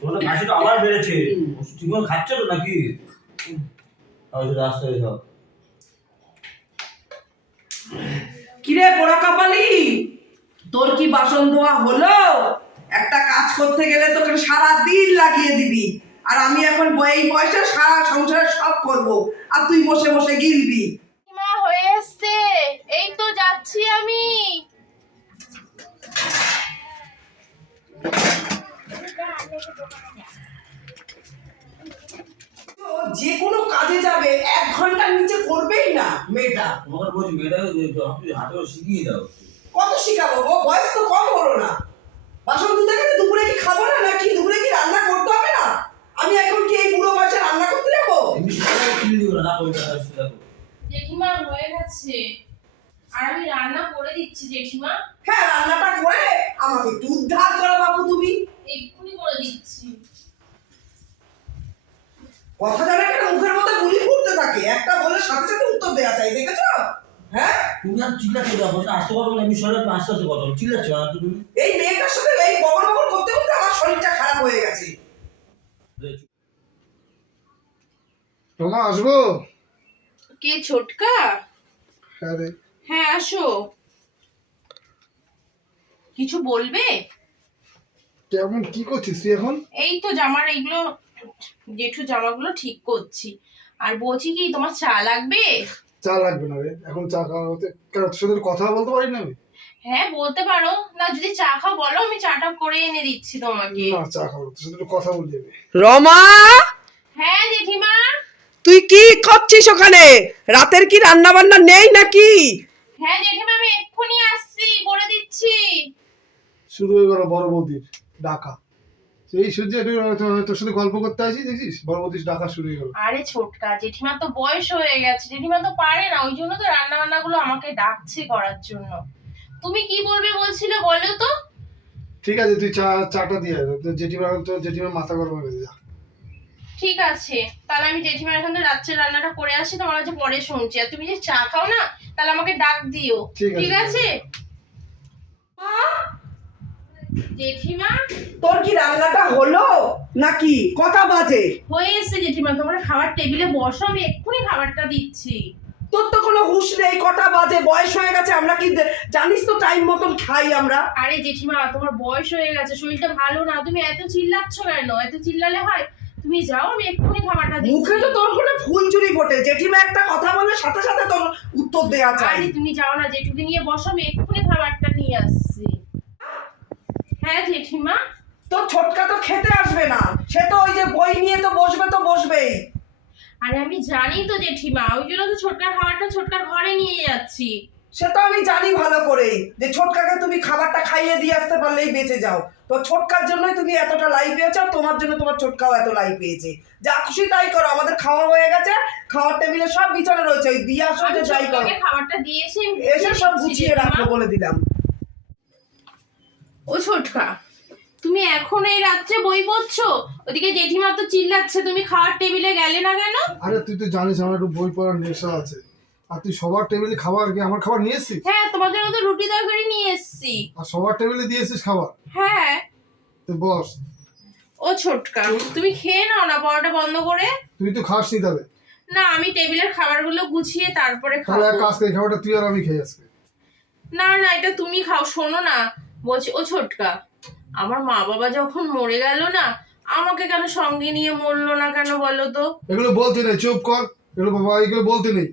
তোর কাশিটা আবার বেড়েছে। খাচ্ছ তো নাকি? কিরে কপালি? তোর কি বাসন ধোয়া হলো? একটা কাজ করতে গেলে তোকে সারা দিন লাগিয়ে দিবি। আর আমি এখন এই বয়সে সারা সংসার সব করব। আর তুই বসে বসে গিলবি। মেয়েটা তোমাকে বলছি মেয়েটাকে হাতে শিখিয়ে দাও কত শিখাবো? ও বয়স তো কম হলো না। বাসন ধুতে গেলে দুপুরে কি খাব না নাকি দুপুরে কি রান্না করতে হবে না? আমি এখন কি এই বুড়ো বয়সে রান্না করতে যাব? জেঠিমা হয়ে গেছে। আর আমি রান্না করে দিচ্ছি জেঠিমা। হ্যাঁ রান্নাটা করে আমাকে একটু উদ্ধার করো বাবু তুমি। এক্ষুনি করে দিচ্ছি। কথা জানা কেন? মুখের মধ্যে গুলি ফুটতে থাকে। একটা বলে সাথে সাথে উত্তর দেওয়া চাই দেখেছ? হ্যাঁ? তুমি আর চিল্লাচ্ছ দেখো আসতে পারব না আস্তে আস্তে কথা বলো চিল্লাচ্ছ না তুমি? এই মেয়েটার সাথে এই বগর বগর করতে করতে আমার শরীরটা খারাপ হয়ে গেছে। রমা আসব? কে ছোটকা? হ্যাঁ রে। হ্যাঁ আসো। কিছু বলবে? কেমন কি করছিস তুই এখন? এই তো জামার এইগুলো জেঠু জামাগুলো ঠিক করছি। আর বলছি কি তোমার চা লাগবে? চা লাগবে না রে। এখন চা খাওয়া হতে কেন তোর সাথে কথা বলতে পারি না আমি? হ্যাঁ বলতে পারো। না যদি চা খাও বলো আমি চাটা করে এনে দিচ্ছি তোমাকে। না চা সাথে একটু কথা বলি আমি রমা! হ্যাঁ জেঠিমা? তুই কি করছিস ওখানে? রাতের কি রান্না বান্না নেই নাকি? হ্যাঁ জেঠিমা আমি এক্ষুনি আসছি করে দিচ্ছি। শুরু হয়ে গেল বড় বৌদির ডাকা। এই সূর্য তোর সাথে গল্প করতে আসি দেখছিস ডাকা শুরু হয়ে গেল। আরে ছোটকা জেঠিমা তো বয়স হয়ে গেছে জেঠিমা তো পারে না ওই জন্য তো রান্না বান্না গুলো আমাকে ডাকছে করার জন্য। তুমি কি বলবে বলছিলে বলো তো? ঠিক আছে তুই চা চাটা দিয়ে জেঠিমা তো জেঠিমা মাথা গরম হয়ে যা। ঠিক আছে তাহলে আমি জেঠিমার এখানে রাত্রে রান্নাটা করে আসি তোমার কাছে পরে শুনছি। আর তুমি যে চা খাও না তাহলে আমাকে ডাক দিও। ঠিক আছে। জেঠিমা? তোর কি রান্নাটা হলো নাকি? কথা বাজে। হয়ে এসছে জেঠিমা তোমার খাবার টেবিলে বসো আমি এক্ষুনি খাবারটা দিচ্ছি। তোর তো কোনো হুঁশ নেই কটা বাজে বয়স হয়ে গেছে আমরা কি জানিস তো টাইম মতন খাই আমরা। আরে জেঠিমা তোমার বয়স হয়ে গেছে শরীরটা ভালো না তুমি এত চিল্লাচ্ছ কেন? এত চিল্লালে হয়? তুমি যাও আমি এক্ষুনি খাবারটা দিচ্ছি। মুখে তো তোর কোনো ফুলচুরি ফোটে। জেঠিমা একটা কথা বলে সাথে সাথে তোর উত্তর দেওয়া চাই আরে তুমি যাও না জেঠুকে নিয়ে বসো আমি এক্ষুনি খাবারটা নিয়ে আসছি। হ্যাঁ জেঠিমা? তো ছোটকা তো খেতে আসবে না। সে তো ওই যে বই নিয়ে তো বসবে তো বসবেই। আরে আমি জানি তো জেঠিমা ওই জন্য তো ছোটকার খাবারটা ছোটকার ঘরে নিয়ে যাচ্ছি। সে তো আমি জানি ভালো করেই যে ছোটকাকে তুমি খাবারটা খাইয়ে দিয়ে আসতে পারলেই বেঁচে যাও। তো ছোটকার জন্যই তুমি এতটা লাই পেয়েছ আর তোমার জন্য তোমার ছোটকাও এত লাই পেয়েছে। যা খুশি তাই করো আমাদের খাওয়া হয়ে গেছে খাওয়ার টেবিলে সব বিছানা রয়েছে ওই দিয়ে আসো যে যাই করো। খাবারটা দিয়েছি এসে সব গুছিয়ে। রাখব বলে দিলাম। ও ছোটকা তুমি এখন এই রাত্রে বই পড়ছো? ওদিকে জেঠিমা তো চিল্লাচ্ছে তুমি খাওয়ার টেবিলে গেলে না কেন? আরে তুই তো জানিস আমার একটু বই পড়ার নেশা আছে। আর তুই সবার টেবিলে খাবার কি আমার খাবার নিয়ে এসছিস? হ্যাঁ তোমার জন্য তো রুটি তরকারি নিয়ে এসছি। আর সবার টেবিলে দিয়েছিস খাবার? হ্যাঁ। তুই বস। ও ছোটকা তুমি খেয়ে নাও না পরোটা বন্ধ করে। তুই তো খাস নি তাহলে। না আমি টেবিলের খাবারগুলো গুছিয়ে তারপরে তাহলে খাব। কাজ করি খাবারটা তুই আর আমি খেয়ে আসবে। না না এটা তুমি খাও শোনো না। বলছি ও ছোটকা আমার মা বাবা যখন মরে গেল না আমাকে কেন সঙ্গে নিয়ে মরলো না কেন বলো তো? এগুলো বলতে নেই চুপ কর এগুলো বাবা এগুলো বলতে নেই।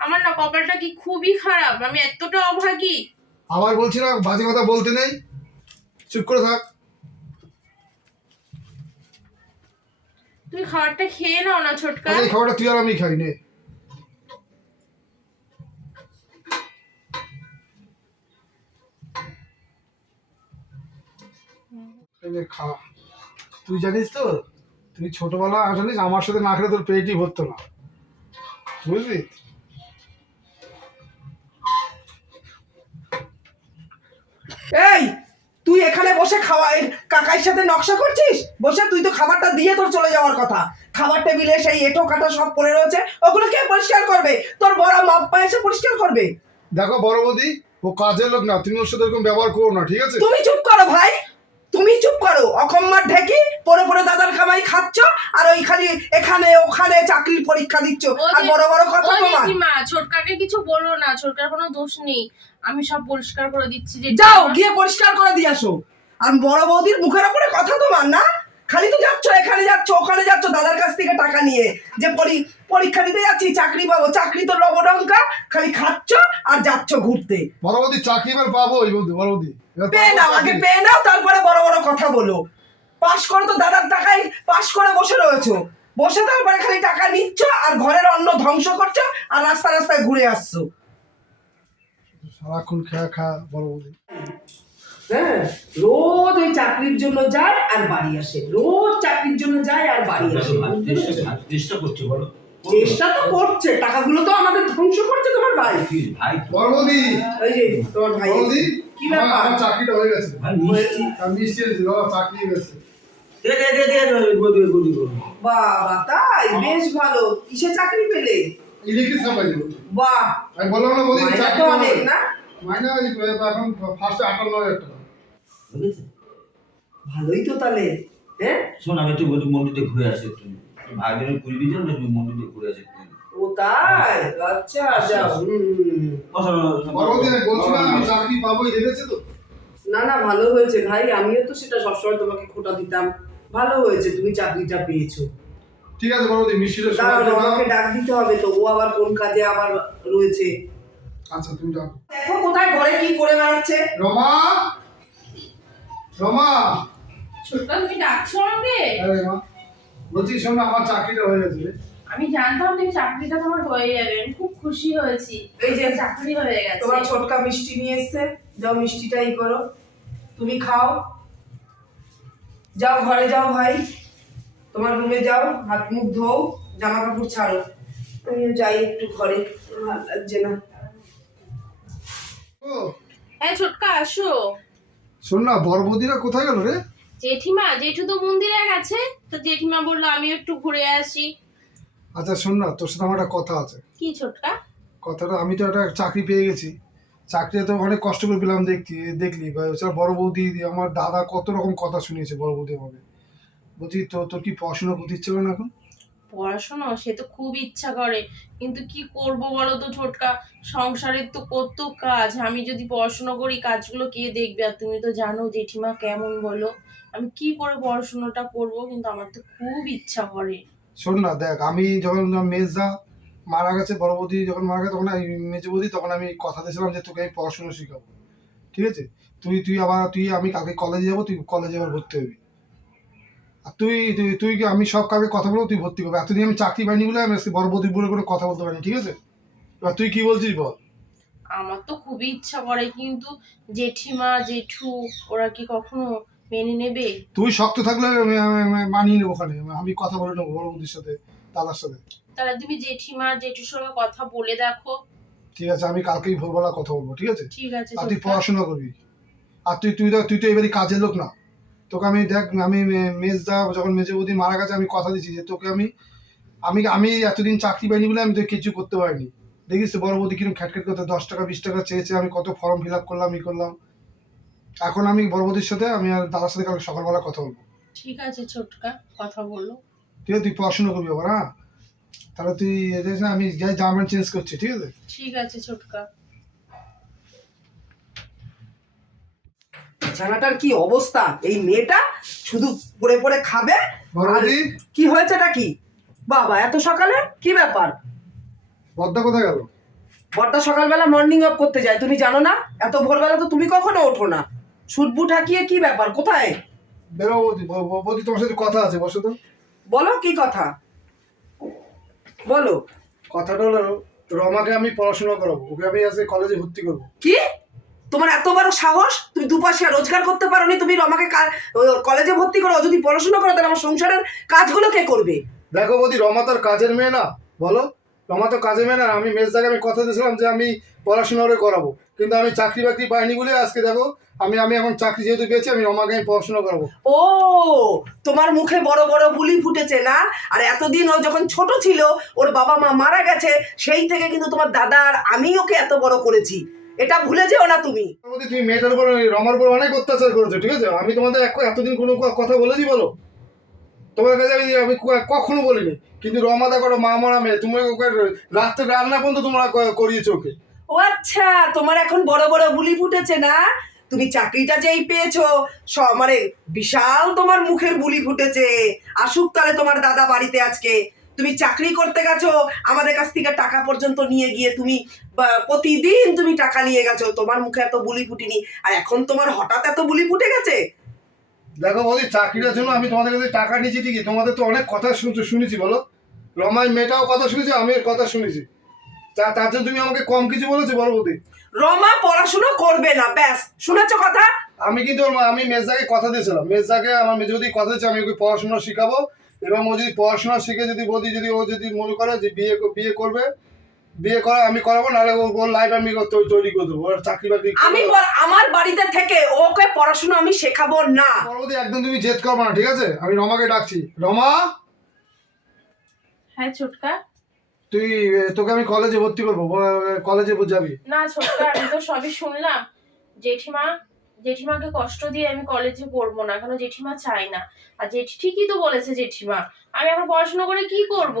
আমার না কপালটা কি খুবই খারাপ আমি এতটা অভাগী। আবার বলছি না বাজে কথা বলতে নেই। চুপ করে থাক। তুমি খাবারটা খেয়ে নাও না ছোটকা। আচ্ছা, এই খাবারটা তুই আর আমি খাই নে। তুই জানিস তো তুই ছোটবেলা জানিস আমার সাথে না খেলে তোর পেটই ভরতো না। বুঝলি? এই তুই এখানে বসে খাওয়া সাথে নকশা করছিস? বসে তুই তো খাবারটা দিয়ে তোর চলে যাওয়ার কথা। খাবার টেবিলে সেই এঁটো কাটা সব পড়ে রয়েছে ওগুলো কে পরিষ্কার করবে? তোর বড় মাপ্পা এসে পরিষ্কার করবে। দেখো বড় বৌদি ও কাজের লোক না তুমি ওর সাথে এরকম ব্যবহার করো না ঠিক আছে? তুমি চুপ করো ভাই। তুমি চুপ করো। অকম্মার ঢেকি পরে পরে দাদার কামাই খাচ্ছ আর ওই খালি এখানে ওখানে চাকরির পরীক্ষা দিচ্ছ। আর বড় বড় কথা তোমার। জেঠিমা ছোটকাকে কিছু বলো না ছোটকার কোনো দোষ নেই। আমি সব পরিষ্কার করে দিচ্ছি যে যাও গিয়ে পরিষ্কার করে দিয়ে আসো। আর বড় বৌদির মুখের উপরে কথা তোমার না? খালি তো যাচ্ছ এখানে যাচ্ছ ওখানে যাচ্ছ দাদার কাছ থেকে টাকা নিয়ে। যে পরি- পরীক্ষা দিতে যাচ্ছি চাকরি পাবো। চাকরি তো লবডঙ্কা। খালি খাচ্ছ আর যাচ্ছ ঘুরতে। বড় বৌদি চাকরি এবার পাবো এই বৌদি বড় বৌদি। পেয়ে নাও আগে পেয়ে নাও তারপরে বড় বড় কথা বলো। পাশ করে তো দাদার টাকায় পাশ করে বসে রয়েছো। বসে তারপরে খালি টাকা নিচ্ছ আর ঘরের অন্ন ধ্বংস করছ আর রাস্তা রাস্তায় ঘুরে আসছো। সারাক্ষণ খেয়া খা বড় বৌদি। হ্যাঁ রোজ ওই চাকরির জন্য যায় আর বাড়ি আসে। রোজ চাকরির জন্য যায় আর বাড়ি আসে। চেষ্টা- চেষ্টা করছে বলো। চেষ্টা তো করছে টাকাগুলো তো আমাদের ধ্বংস করছে তোমার ভাই। ভাই? বড় ওই যে তোমার ভাই কি ব্যাপার? আমার চাকরিটা হয়ে গেছে। মিষ্টি? আমি মিষ্টি বাবা চাকরি হয়ে গেছে। বাবা তাই? বেশ ভালো। কিসে চাকরি পেলে? ইলেকট্রিক সাপ্লাই দেবো বাহ। আমি বললাম না চাকরি অনেক না? মাইনা এখন ফার্স্টে আটান্ন হাজার টাকা। বুঝেছ? ভালোই তো তাহলে হ্যাঁ? শোন আমি একটু মন্দিরে ঘুরে আসি একটু। ভাই জন্য কুড়ি মন্দিরে ঘুরে আসি একটু। ও তাই? আচ্ছা। বড় বৌদি আমি না চাকরি পাবোই দেখেছে তো? না না ভালো হয়েছে। ভাই আমিও তো সেটা সবসময় তোমাকে খোটা দিতাম। ভালো হয়েছে তুমি চাকরিটা পেয়েছ। ঠিক আছে দাঁড়াও আমাকে ডাক দিতে হবে তো ও আবার কোন কাজে আবার রয়েছে। আচ্ছা তুমি ডাক দেখো কোথায় ঘরে কি করে বেড়াচ্ছে। রমা! রমা! ছোটকা তুমি ডাকছো আমাকে? আরে মা বলছি শোন আমার চাকরিটা হয়ে গেছে। রে। আমি জানতাম যে চাকরিটা তোমার হয়ে যাবে আমি খুব খুশি হয়েছি। এই যে চাকরি হয়ে গেছে। তোমার ছোটকা মিষ্টি নিয়ে এসছে যাও মিষ্টিটাই করো। তুমি খাও। যাও ঘরে যাও ভাই। তোমার রুমে যাও হাত মুখ ধোও জামা কাপড় ছাড়ো। আমিও যাই একটু ঘরে ভালো লাগছে না। ও। হ্যাঁ ছোটকা আসো। শোন না বড় কোথায় গেল রে? জেঠিমা জেঠু তো মন্দিরে গেছে। তো জেঠিমা বলল আমি একটু ঘুরে আসি। আচ্ছা শোন না তোর সাথে আমার একটা কথা আছে। কি ছোটকা? কথাটা আমি তো একটা চাকরি পেয়ে গেছি। চাকরিতে তো অনেক কষ্ট করে পেলাম দেখতি দেখলি। বড় বৌদি আমার দাদা কত রকম কথা শুনিয়েছে বড় বৌদি আমাকে। বলছি তো তোর কি পড়াশোনা করতে ইচ্ছে করে না এখন? পড়াশোনা সে তো খুব ইচ্ছা করে। কিন্তু কি করব বলো তো ছোটকা? সংসারের তো কত কাজ। আমি যদি পড়াশোনা করি কাজগুলো কে দেখবে? আর তুমি তো জানো জেঠিমা কেমন বলো। আমি কি করে পড়াশোনাটা করব? কিন্তু আমার তো খুব ইচ্ছা করে। শোন না, দেখ, আমি যখন মেজদা মারা গেছে বড় বৌদি যখন মারা গেছে, তখন মেজে বৌদি তখন আমি কথা দিয়েছিলাম যে তোকে আমি পড়াশোনা শেখাবো। ঠিক আছে? তুই তুই আবার, তুই, আমি কালকে কলেজে যাব, তুই কলেজে আবার ভর্তি হবি। আর তুই তুই তুই আমি সব কালকে কথা বলব, তুই ভর্তি করবি। এতদিন আমি চাকরি পাইনি বলে আমি বড় বৌদির বলে কোনো কথা বলতে পারিনি, ঠিক আছে? এবার তুই কি বলছিস বল? আমার তো খুবই ইচ্ছা করে, কিন্তু জেঠিমা, জেঠু, ওরা কি কখনো মেনে নেবে? তুই শক্ত থাকলে মানিয়ে নেব ওখানে। আমি কথা বলে নেব বড় বৌদির সাথে দাদার সাথে। তাহলে তুমি জেঠিমা জেঠুর সঙ্গে কথা বলে দেখো। ঠিক আছে আমি কালকেই ভোরবেলা কথা বলব ঠিক আছে? ঠিক আছে আর তুই পড়াশোনা করবি। আর তুই তুই তুই তো এবারই কাজের লোক না। তোকে আমি দেখ আমি মে- মেজদা যখন মেজে বৌদি মারা গেছে আমি কথা দিচ্ছি যে তোকে আমি আমি আমি এতদিন চাকরি পাইনি বলে আমি তো কিছু করতে পারিনি। দেখিস বড় বৌদি কীরকম খ্যাটখ্যাট করতে দশ টাকা বিশ টাকা চেয়েছে আমি কত ফর্ম ফিল আপ করলাম ই করলাম। এখন আমি বড় বৌদির সাথে আমি আর দাদার সাথে কালকে সকালবেলা কথা বলব। ঠিক আছে ছোটকা কথা বলো। ঠিক আছে তুই পড়াশোনা করবি আবার হ্যাঁ? তাহলে তুই এদের আমি যাই জামা চেঞ্জ করছি ঠিক আছে? ঠিক আছে ছোটকা। বিছানাটার কি অবস্থা? এই মেয়েটা শুধু পড়ে পড়ে খাবে? বড় আর বৌদি কি হয়েছেটা কি? বাবা এত সকালে? কি ব্যাপার? বদ্দা কোথায় গেল? বড়টা সকালবেলা মর্নিং ওয়াক করতে যায় তুমি জানো না? এত ভোরবেলা তো তুমি কখনো ওঠো না। সুটবু ঠাকিয়ে কি ব্যাপার? কোথায়? বেরো বৌদি বৌদি তোমার সাথে কথা আছে বসো তো। বলো কি কথা? বলো। কথাটা হলো রমাকে আমি পড়াশোনা করাবো ওকে আমি আজকে কলেজে ভর্তি করব। কি? তোমার এত বড় সাহস? তুমি দুপাশে রোজগার করতে পারো নি তুমি রমাকে কলেজে ভর্তি করো যদি পড়াশোনা করো তাহলে আমার সংসারের কাজগুলো কে করবে? দেখো বৌদি রমা তোর কাজের মেয়ে না বলো? রমা তো কাজের মেয়ে না আমি মেজদাকে আমি কথা দিয়েছিলাম যে আমি পড়াশোনা করে করাবো। কিন্তু আমি চাকরি বাকরি পাইনি বলে আজকে দেখো আমি আমি এখন চাকরি যেহেতু পেয়েছি আমি রমাকে আমি পড়াশোনা করাবো। ও তোমার মুখে বড় বড় বুলি ফুটেছে না? আর এতদিন ও যখন ছোট ছিল ওর বাবা মা মারা গেছে সেই থেকে কিন্তু তোমার দাদা আর আমি ওকে এত বড় করেছি। এটা ভুলে যেও না তুমি। তুমি মেয়েটার উপর রমার উপর অনেক অত্যাচার করেছ ঠিক আছে? আমি তোমাদের এক- এতদিন কোনো কথা বলেছি বলো? তোমার কাছে আমি আমি কখনো বলিনি। কিন্তু রমা দেখো মা মরা মেয়ে তুমি ওকে রাত্রে রান্না পর্যন্ত তোমরা করিয়েছো ওকে। ও আচ্ছা তোমার এখন বড় বড় বুলি ফুটেছে না? তুমি চাকরিটা যেই পেয়েছ মানে বিশাল তোমার মুখের বুলি ফুটেছে। আসুক তাহলে তোমার দাদা বাড়িতে আজকে। তুমি চাকরি করতে গেছো, আমাদের কাছ থেকে টাকা পর্যন্ত নিয়ে গিয়ে তুমি প্রতিদিন তুমি টাকা নিয়ে গেছো, তোমার মুখে এত বুলি ফুটিনি। আর এখন তোমার হঠাৎ এত বুলি ফুটে গেছে? দেখো বৌদি চাকরিটার জন্য আমি তোমাদের কাছে টাকা নিয়েছি ঠিকই, তোমাদের তো অনেক কথা শুনছো, শুনেছি বলো। রমাই মেয়েটাও কথা শুনেছি আমি কথা শুনেছি। তা তার জন্য তুমি আমাকে কম কিছু বলেছ বলো বৌদি। রমা পড়াশুনো করবে না ব্যাস। শুনেছো কথা? আমি কিন্তু ওর মা- আমি মেজদাকে কথা দিয়েছিলাম। মেজদাকে আমার মেজদি কথা দিয়েছি আমি ওকে পড়াশোনা শেখাবো। এবং ও যদি পড়াশোনা শিখে যদি বৌদি যদি ও যদি মনে করে যে বিয়ে ক- বিয়ে করবে বিয়ে করা আমি করাবো নাহলে ও- ওর লাইফ আমি তৈ- তৈরি করে দেবো ওর চাকরি বাকরি আমি বল- আমার বাড়িতে থেকে ওকে পড়াশুনো আমি শেখাবো না। পরবর্তী একদম তুমি জেদ করবে না ঠিক আছে? আমি রমাকে ডাকছি। রমা? হ্যাঁ ছোটকা তুই তোকে আমি কলেজে ভর্তি করব কলেজে যাবি। না ছোটকা আমি তো সবই শুনলাম। জেঠিমা জেঠিমাকে কষ্ট দিয়ে আমি কলেজে পড়ব না কেন জেঠিমা চাই না। আর জেঠি ঠিকই তো বলেছে জেঠিমা আমি এখন পড়াশোনা করে কি করব?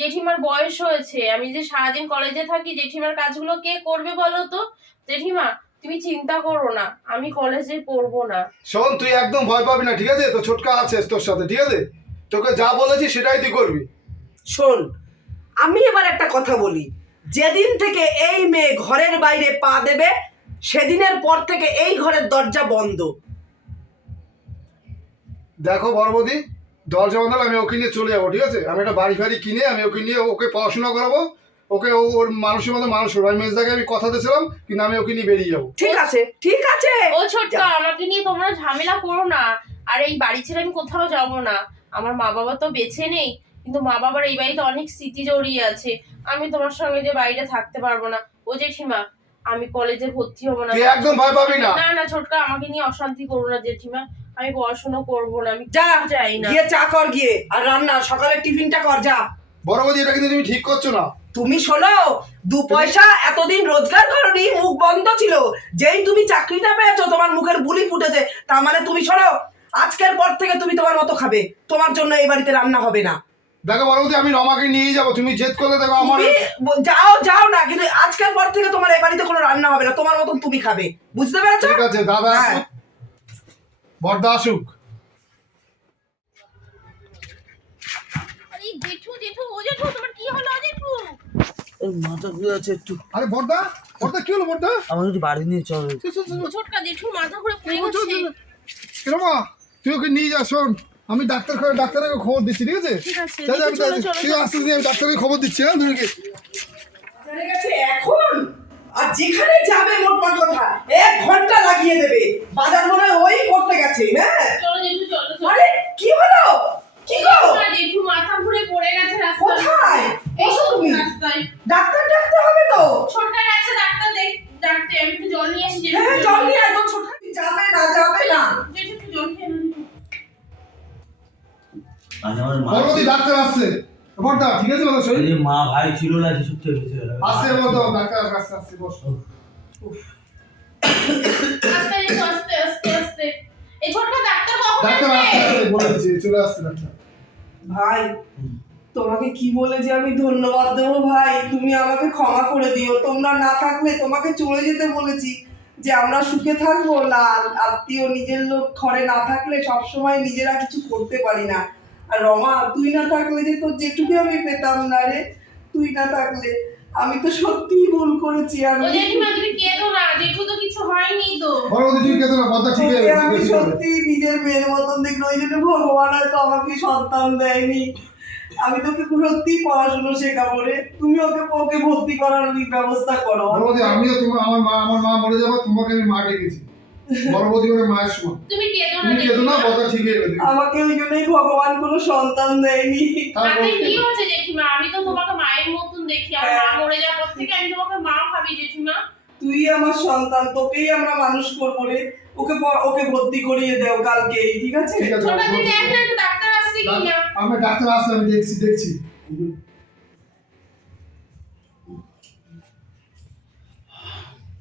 জেঠিমার বয়স হয়েছে আমি যে সারাদিন কলেজে থাকি জেঠিমার কাজগুলো কে করবে বলো তো? জেঠিমা তুমি চিন্তা করো না আমি কলেজে পড়ব না। শোন তুই একদম ভয় পাবি না ঠিক আছে? তো ছোটকা আছে তোর সাথে ঠিক আছে? তোকে যা বলেছি সেটাই তুই করবি। শোন আমি এবার একটা কথা বলি। যেদিন থেকে এই মেয়ে ঘরের বাইরে পা দেবে সেদিনের পর থেকে এই ঘরের দরজা বন্ধ। দেখো বড়বদি দরজা বন্ধ আমি ওকে নিয়ে চলে যাব ঠিক আছে? আমি একটা বাড়ি ফাড়ি কিনে আমি ওকে নিয়ে ওকে পড়াশোনা করাবো। ওকে ও ওর মানুষের মতো মানুষ করব আমি মেজদাকে আমি কথা দিয়েছিলাম কিন্তু আমি ওকে নিয়ে বেরিয়ে যাব। ঠিক আছে ঠিক আছে। ও ছোটকা আমাকে নিয়ে তোমরা ঝামেলা করো না। আর এই বাড়ি ছেড়ে আমি কোথাও যাব না। আমার মা বাবা তো বেঁচে নেই। কিন্তু মা বাবার এই বাড়িতে অনেক স্মৃতি জড়িয়ে আছে। আমি তোমার সঙ্গে যে বাইরে থাকতে পারব না। ও জেঠিমা আমি কলেজে ভর্তি হব না। তুই একদম ভয় পাবি না। না না ছোটকা আমাকে নিয়ে অশান্তি করো না জেঠিমা। আমি পড়াশোনা করব না আমি যা যাই না। গিয়ে চা কর গিয়ে। আর রান্না সকালের টিফিনটা কর যা। বড়বদি এটা কিন্তু তুমি ঠিক করছ না। তুমি শোনো দু পয়সা এতদিন রোজগার করনি মুখ বন্ধ ছিল। যেই তুমি চাকরিটা পেয়েছ তোমার মুখের বুলি ফুটেছে তার মানে তুমি শোনো আজকের পর থেকে তুমি তোমার মতো খাবে। তোমার জন্য এই বাড়িতে রান্না হবে না। দেখো বড়বদি আমি রমাকে নিয়ে যাব তুমি জেদ করলে দেখো আমার যাও যাও না কিন্তু আজকের পর থেকে তোমার এই বাড়িতে কোনো রান্না হবে না তোমার মতন তুমি খাবে। বুঝতে পেরেছ? ঠিক আছে দাদা হ্যাঁ। আসুক। বর্দা আসুক। আরে জেঠু জেঠু ও জেঠু তোমার কি হলো জেঠু? মাথা ঘুরে আছে একটু। আরে বর্দা বর্দা কি হলো বর্দা? একটু বাড়ি নিয়ে চল। ছোটকা জেঠু মাথা ঘুরে পড়ে চল, চল, গেছে। তুই ওকে নিয়ে যা শোন। আমি ডাক্তার ডাক্তারের খবর দিচ্ছি ঠিক আছে? ঠিক আছে চল, আমি আস্তে আমি ডাক্তারকে খবর দিচ্ছি হ্যাঁ তুমি চলে গেছে এখন। আর যেখানে যাবে মোট কথা এক ঘণ্টা লাগিয়ে দেবে। বাজার মনে হয় ওই করতে গেছে হ্যাঁ? আরে কি হলো? যে মা ভাই ছিল না যে সত্যি বেঁচে গেল আসছে বলতো ডাক্তার আসছে আসছে বস আস্তে আস্তে আস্তে আস্তে। এই ছোটকা ডাক্তার কখন ডাক্তার আসবে? আসছে চলে আসছে ডাক্তার। ভাই তোমাকে কি বলে যে আমি ধন্যবাদ দেবো ভাই? তুমি আমাকে ক্ষমা করে দিও। তোমরা না থাকলে তোমাকে চলে যেতে বলেছি যে আমরা সুখে থাকব না। আত্মীয় নিজের লোক ঘরে না থাকলে সবসময় নিজেরা কিছু করতে পারি না। আর রমা তুই না থাকলে যে তোর যেটুকু আমি পেতাম না রে তুই না থাকলে। আমি তো সত্যিই ভুল করেছি ও আমি জেঠিমা তুমি কেঁদো না জেঠু তো কিছু হয়নি তো। পরবর্তী তুই কেতন বর্দা ঠিক আছে আমি সত্যি নিজের মেয়ের মতন দেখি ওই জন্য ভগবান হয়তো আমাকে সন্তান দেয়নি। আমি তোকে সত্যি পড়াশুনো শেখাবো রে তুমি ওকে ওকে ভর্তি করার ব্যবস্থা করো। আমিও তোমার আমার মা আমার মা মরে যাব তোমাকে আমি মা ডেকেছি। মায়ের তুমি কেঁদো না তুমি না আমাকে ওই জন্যই ভগবান কোনো সন্তান দেয়নি। তারপর তাতে কি হচ্ছে জেঠিমা? আমি তো তোমাকে মায়ের মতন দেখি আমার মা মরে যাওয়ার পর থেকে আমি তোমাকে মা ভাবি জেঠিমা। তুই আমার সন্তান তোকেই আমরা মানুষ করব রে। ওকে ওকে ভর্তি করিয়ে দেও কালকেই ঠিক আছে? ঠিক আছে ছোট তুই দেখ না একটু ডাক্তার আসছে কি না আমি ডাক্তার আসলে আমি দেখছি দেখছি।